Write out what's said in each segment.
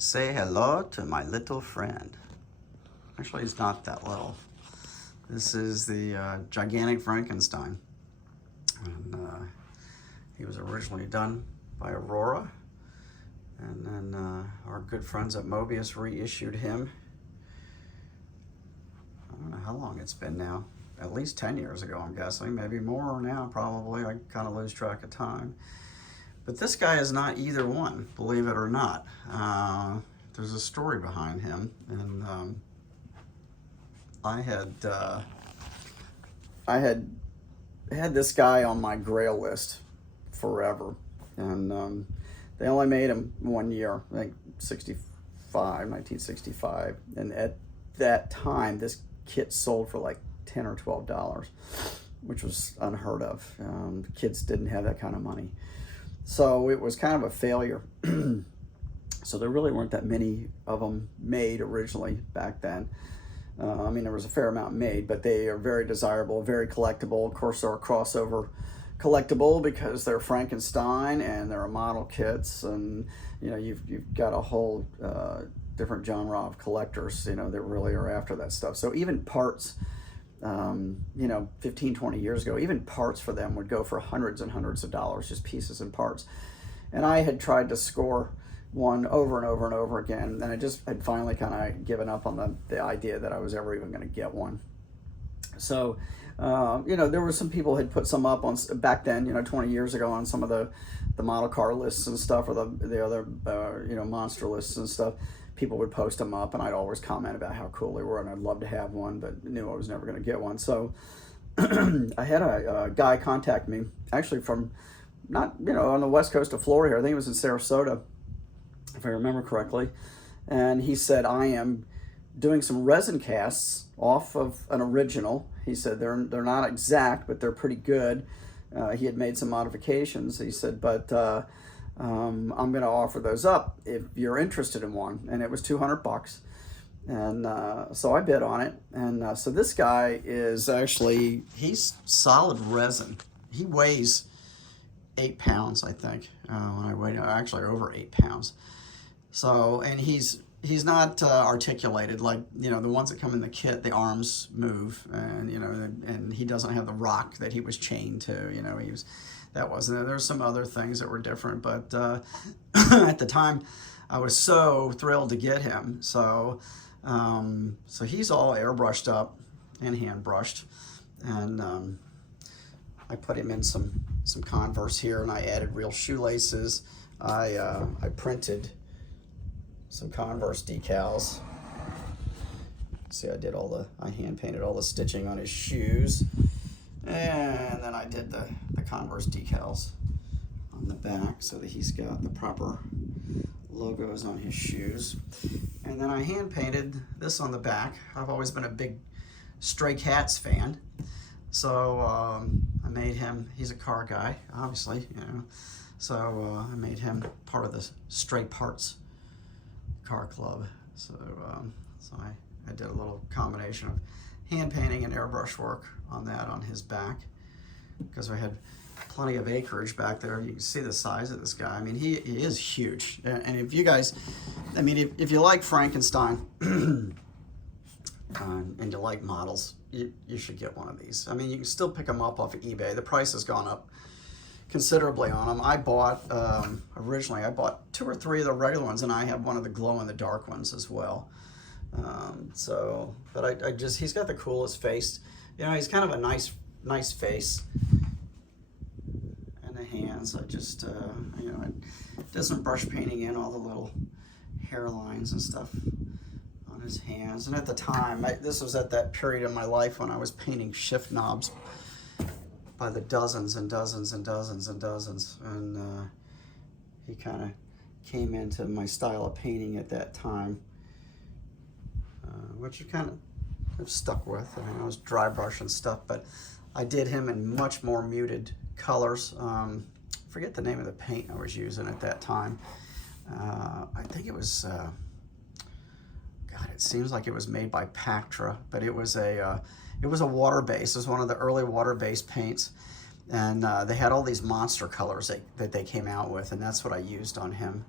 Say hello to my little friend. Actually, he's not that little. This is the gigantic Frankenstein. And he was originally done by Aurora. And then our good friends at Moebius reissued him. I don't know how long it's been now. At least 10 years ago, I'm guessing. Maybe more now, probably. I kind of lose track of time. But this guy is not either one, believe it or not. There's a story behind him, and I had this guy on my grail list forever, and they only made him 1 year, I think 1965, and at that time, this kit sold for like $10 or $12, which was unheard of. Kids didn't have that kind of money. So it was kind of a failure. So there really weren't that many of them made originally back then. I mean, there was a fair amount made, but they are very desirable, very collectible. Of course, they're a crossover collectible because they're Frankenstein and they're model kits, and you know, you've got a whole different genre of collectors, you know, that really are after that stuff. So even parts, you know, 15, 20 years ago, even parts for them would go for hundreds and hundreds of dollars, just pieces and parts. And I had tried to score one over and over and over again, and I just had finally kind of given up on the idea that I was ever even going to get one. So, you know, there were some people had put some up on back then, you know, 20 years ago on some of the model car lists and stuff, or the other, you know, monster lists and stuff. People would post them up, and I'd always comment about how cool they were, and I'd love to have one, but knew I was never going to get one. So I had a guy contact me, actually from, not, you know, on the west coast of Florida here. I think it was in Sarasota, if I remember correctly. And he said, I am doing some resin casts off of an original. He said they're not exact, but they're pretty good. He had made some modifications. He said, but I'm going to offer those up if you're interested in one. And it was $200. And so I bid on it. And so this guy is actually, he's solid resin. He weighs 8 pounds, I think, when I weighed, actually over 8 pounds. So, and he's not articulated like, you know, the ones that come in the kit. The arms move, and you know, and he doesn't have the rock that he was chained to. You know, that wasn't. There's some other things that were different, but at the time, I was so thrilled to get him. So, so he's all airbrushed up and hand brushed, and I put him in some Converse here, and I added real shoelaces. I printed some Converse decals. See, I hand painted all the stitching on his shoes, and then I did the Converse decals on the back so that he's got the proper logos on his shoes. And then I hand painted this on the back. I've always been a big Stray Cats fan, so I made him, he's a car guy, obviously, you know, so I made him part of the Stray Parts car club. So so I did a little combination of hand painting and airbrush work on that on his back, because I had plenty of acreage back there. You can see the size of this guy. I mean, he is huge. And if you guys, I mean, if you like Frankenstein and you like models, you should get one of these. I mean, you can still pick them up off of eBay. The price has gone up considerably on them. I bought, originally I bought 2 or 3 of the regular ones, and I have one of the glow-in-the-dark ones as well. So, but I just, he's got the coolest face. You know, he's kind of a nice face. And the hands, I just, you know, I did some brush painting in all the little hairlines and stuff on his hands. And at the time, this was at that period of my life when I was painting shift knobs by the dozens and dozens and dozens and dozens, and he kind of came into my style of painting at that time, which I kind of have stuck with. I mean, I was dry brush and stuff, but I did him in much more muted colors. I forget the name of the paint I was using at that time. I think it was, God, it seems like it was made by Pactra, but it was a water-based. It was one of the early water-based paints, and they had all these monster colors that they came out with, and that's what I used on him.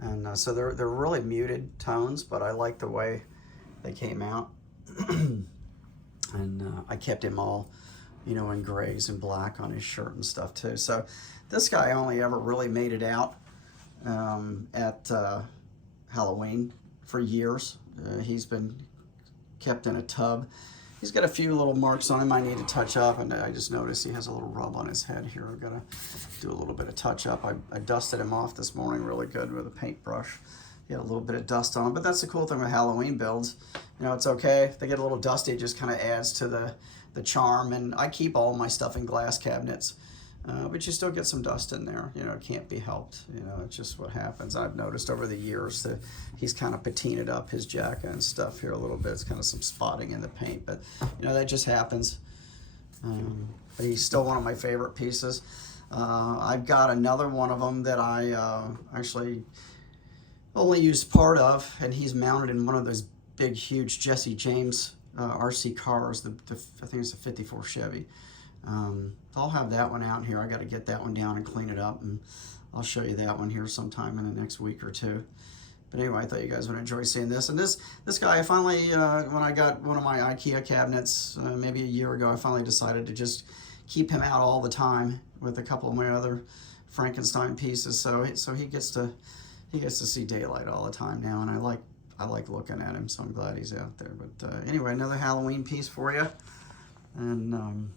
And so they're really muted tones, but I like the way they came out. And I kept him all, you know, in grays and black on his shirt and stuff too. So this guy only ever really made it out at Halloween for years. He's been kept in a tub. He's got a few little marks on him I need to touch up, and I just noticed he has a little rub on his head here. I've got to do a little bit of touch up. I dusted him off this morning really good with a paintbrush. He had a little bit of dust on him, but that's the cool thing with Halloween builds. You know, it's okay. If they get a little dusty, it just kind of adds to the charm, and I keep all my stuff in glass cabinets. But you still get some dust in there. You know, it can't be helped. You know, it's just what happens. I've noticed over the years that he's kind of patinaed up his jacket and stuff here a little bit. It's kind of some spotting in the paint, but you know, that just happens. But he's still one of my favorite pieces. I've got another one of them that I actually only used part of, and he's mounted in one of those big, huge Jesse James RC cars. I think it's a 54 Chevy. I'll have that one out here. I got to get that one down and clean it up, and I'll show you that one here sometime in the next week or two. But anyway, I thought you guys would enjoy seeing this. And this guy, I finally, when I got one of my IKEA cabinets maybe a year ago, I finally decided to just keep him out all the time with a couple of my other Frankenstein pieces. So he gets to see daylight all the time now, and I like looking at him. So I'm glad he's out there. But anyway, another Halloween piece for you, and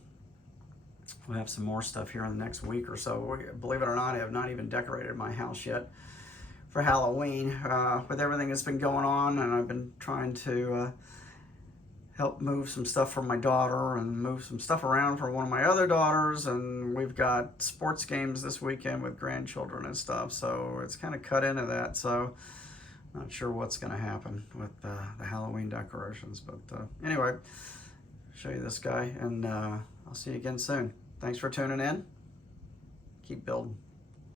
we'll have some more stuff here in the next week or so. Believe it or not, I have not even decorated my house yet for Halloween. With everything that's been going on, and I've been trying to help move some stuff for my daughter and move some stuff around for one of my other daughters, and we've got sports games this weekend with grandchildren and stuff, so it's kind of cut into that. So not sure what's going to happen with the Halloween decorations, but anyway, show you this guy, and I'll see you again soon. Thanks for tuning in. Keep building.